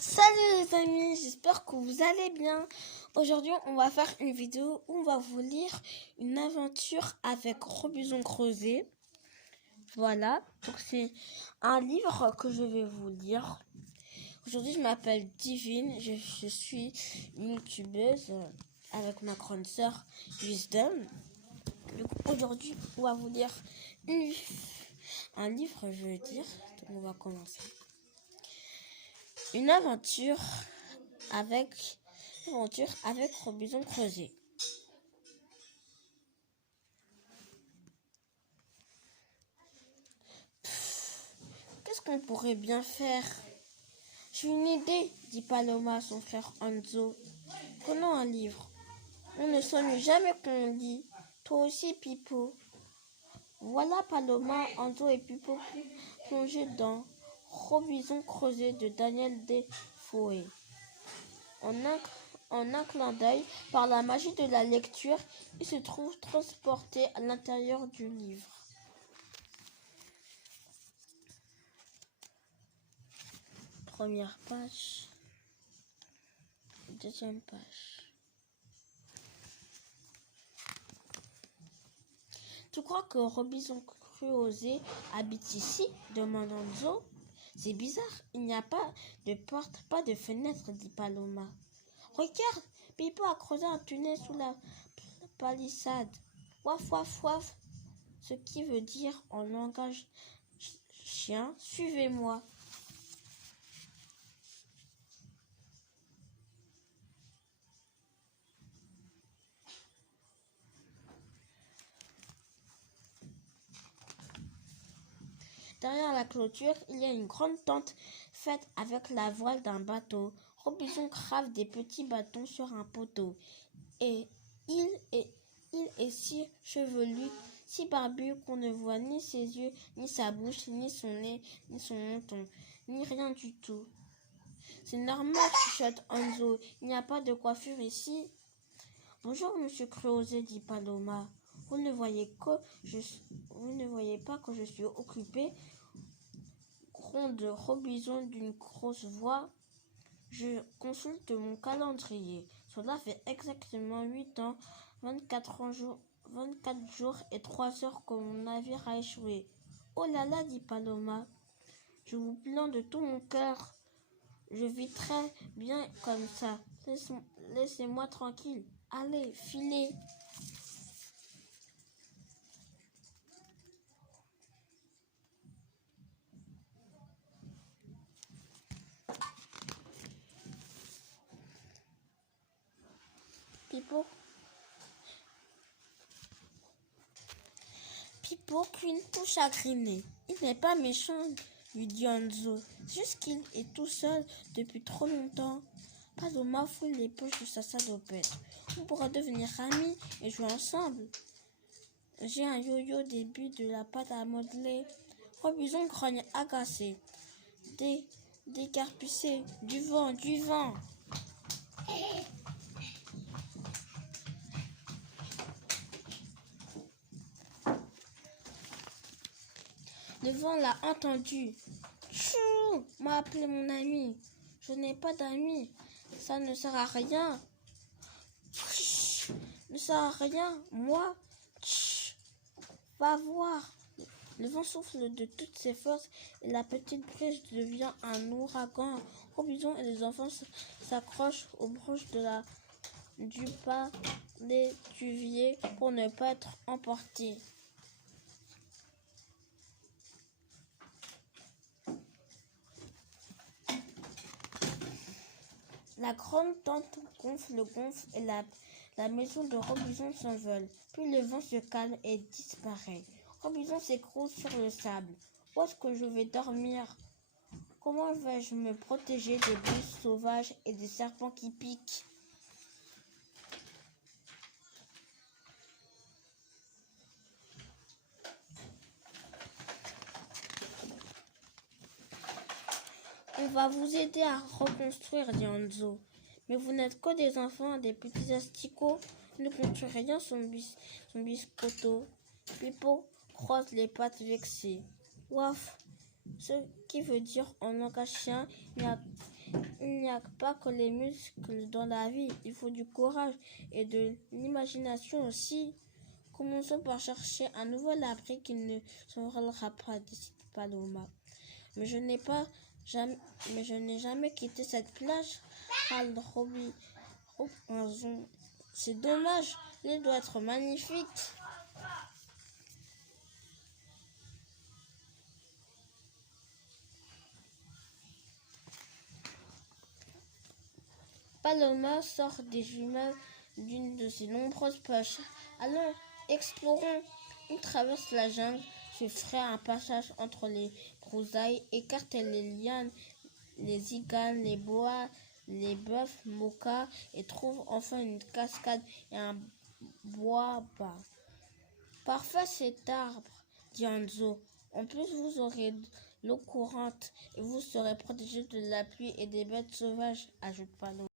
Salut les amis, j'espère que vous allez bien. Aujourd'hui, on va faire une vidéo où on va vous lire une aventure avec Robinson Crusoe. Voilà, donc c'est un livre que je vais vous lire. Aujourd'hui, je m'appelle Divine, je suis une youtubeuse avec ma grande sœur Wisdom. Donc aujourd'hui, on va vous lire un livre, je veux dire. Donc on va commencer. Une aventure avec Robinson Crusoe. Qu'est-ce qu'on pourrait bien faire? J'ai une idée, dit Paloma à son frère Enzo. Prenons un livre. On ne s'ennuie jamais qu'on lit. Toi aussi, Pipo. Voilà Paloma, Enzo et Pipo plongés dans Robinson Crusoe de Daniel Defoe. En un clin d'œil, par la magie de la lecture, ils se trouvent transportés à l'intérieur du livre. Première page. Deuxième page. Tu crois que Robinson Crusoe habite ici? Demande Enzo. C'est bizarre, il n'y a pas de porte, pas de fenêtre, dit Paloma. Regarde, Pipo a creusé un tunnel sous la palissade. Waf, waf, waf. Ce qui veut dire en langage chien, suivez-moi. Derrière la clôture, il y a une grande tente faite avec la voile d'un bateau. Robinson crave des petits bâtons sur un poteau. Et il est si chevelu, si barbu qu'on ne voit ni ses yeux, ni sa bouche, ni son nez, ni son menton, ni rien du tout. C'est normal, chuchote Enzo. Il n'y a pas de coiffure ici. Bonjour, monsieur Crusoe, dit Paloma. Vous ne voyez pas que je suis occupée? Gronde Robinson d'une grosse voix. Je consulte mon calendrier. Cela fait exactement 8 ans, 24 jours et 3 heures que mon navire a échoué. Oh là là, dit Paloma. Je vous plains de tout mon cœur. Je vis très bien comme ça. Laissez-moi tranquille. Allez, filez. Pipo cuine tout chagriné. Il n'est pas méchant, lui dit Enzo. C'est juste qu'il est tout seul depuis trop longtemps. Paloma fouille les poches de sa salopette. On pourra devenir amis et jouer ensemble. J'ai un yo-yo des bulles de la pâte à modeler. Robinson grogne agacé. Décarpucé. Du vent, du vent. Le vent l'a entendu. Chou, m'a appelé mon ami. Je n'ai pas d'amis. Ça ne sert à rien. Chou, ne sert à rien. Moi, chou, va voir. Le vent souffle de toutes ses forces et la petite brise devient un ouragan. Robinson et les enfants s'accrochent aux branches du palétuvier pour ne pas être emportés. La grande tente gonfle et la maison de Robinson s'envole. Puis le vent se calme et disparaît. Robinson s'écroule sur le sable. Où est-ce que je vais dormir? Comment vais-je me protéger des bêtes sauvages et des serpents qui piquent? On va vous aider à reconstruire, dit Enzo. Mais vous n'êtes que des enfants, des petits asticots. Ne construirez rien son biscotto. Pipo croise les pattes vexé. Waf, ce qui veut dire en langage chien, il n'y a pas que les muscles dans la vie, il faut du courage et de l'imagination aussi. Commençons par chercher un nouvel abri qui ne s'envolera pas, décide Paloma. Mais je n'ai jamais quitté cette plage, râle Robinson. C'est dommage, l'île doit être magnifique. Paloma sort des jumelles d'une de ses nombreuses poches. Allons, explorons. Il traverse la jungle, se fraye un passage entre les broussailles, écarte les lianes, les iguanes, les boas, les bœufs, moka, et trouve enfin une cascade et un bois bas. Parfait cet arbre, dit Anzo. En plus, vous aurez l'eau courante et vous serez protégé de la pluie et des bêtes sauvages, ajoute Paloma.